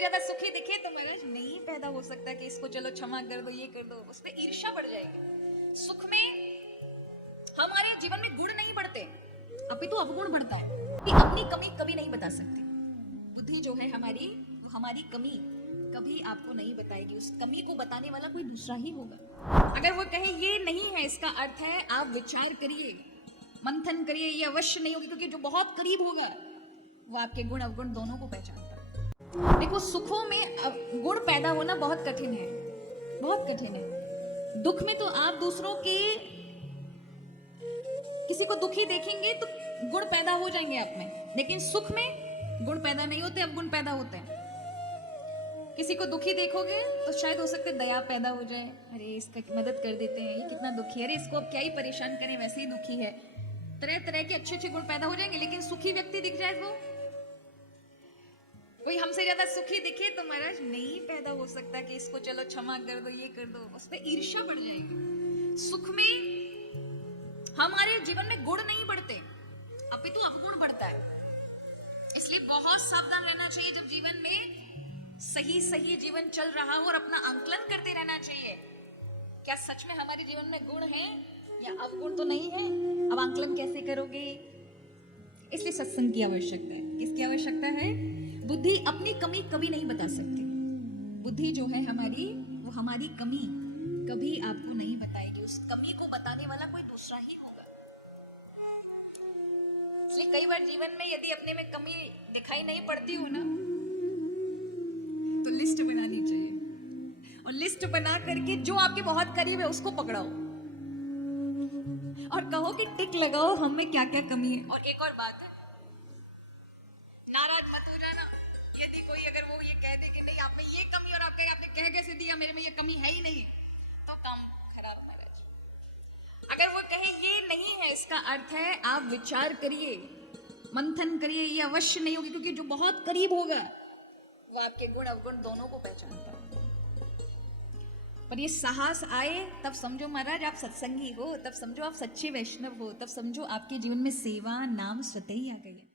ज्यादा सुखी दिखे तो महाराज नहीं पैदा हो सकता कि इसको चलो क्षमा कर दो, ये कर दो, उस पर ईर्ष्या बढ़ जाएगी। सुख में हमारे जीवन में गुण नहीं बढ़ते, अपितु अवगुण बढ़ता है कि अपनी कमी कभी नहीं बता सकती। बुद्धि जो है हमारी, वो हमारी कमी कभी आपको नहीं बताएगी, उस कमी को बताने वाला कोई दूसरा ही होगा। अगर वो कहे ये नहीं है, इसका अर्थ है आप विचार करिए, मंथन करिए, ये अवश्य नहीं होगी, क्योंकि जो बहुत करीब होगा वो आपके गुण अवगुण दोनों को पहचानता है। देखो सुखों में गुण पैदा होना बहुत कठिन है, बहुत कठिन है। दुख में तो आप दूसरों के, किसी को दुखी देखेंगे तो गुण पैदा हो जाएंगे आप में, लेकिन सुख में गुण पैदा नहीं होते, अब गुण पैदा होते हैं। किसी को दुखी देखोगे तो शायद हो सकता है दया पैदा हो जाए, अरे इसका मदद कर देते हैं, ये कितना दुखी है, अरे इसको अब क्या ही परेशान करें, वैसे ही दुखी है। तरह तरह के अच्छे अच्छे गुण पैदा हो जाएंगे। लेकिन सुखी व्यक्ति दिख जाए तो कोई हमसे ज्यादा सुखी दिखे तो महाराज नहीं पैदा हो सकता कि इसको चलो क्षमा कर दो, ये कर दो, उस पर ईर्ष्या बढ़ जाएगी। सुख में हमारे जीवन में गुण नहीं बढ़ते, अपितु अवगुण बढ़ता है। इसलिए बहुत सावधान रहना चाहिए जब जीवन में सही सही जीवन चल रहा हो, और अपना आंकलन करते रहना चाहिए, क्या सच में हमारे जीवन में गुण है या अवगुण तो नहीं है। अब आंकलन कैसे करोगे? इसलिए सत्संग की आवश्यकता है। किसकी आवश्यकता है? बुद्धि अपनी कमी कभी नहीं बता सकती। बुद्धि जो है हमारी, वो हमारी कमी कभी आपको नहीं बताएगी, उस कमी को बताने वाला कोई दूसरा ही होगा। इसलिए कई बार जीवन में यदि अपने में कमी दिखाई नहीं पड़ती हो ना, तो लिस्ट बनानी चाहिए, और लिस्ट बना करके जो आपके बहुत करीब है उसको पकड़ाओ और कहो कि टिक लगाओ हम में क्या क्या कमी है। और एक और बात है, नाराज मत हो जाना यदि कोई अगर वो ये कह दे कि नहीं आप में ये कमी, और आपने कह कैसे दिया मेरे में ये कमी है ही नहीं, तो काम खराब महाराज। अगर वो कहे ये नहीं है, इसका अर्थ है आप विचार करिए, मंथन करिए, ये अवश्य नहीं होगी, क्योंकि जो बहुत करीब होगा वो आपके गुण अवगुण दोनों को पहचानता है। पर ये साहस आए तब समझो महाराज आप सत्संगी हो, तब समझो आप सच्चे वैष्णव हो, तब समझो आपके जीवन में सेवा नाम स्वतः ही आ गई है।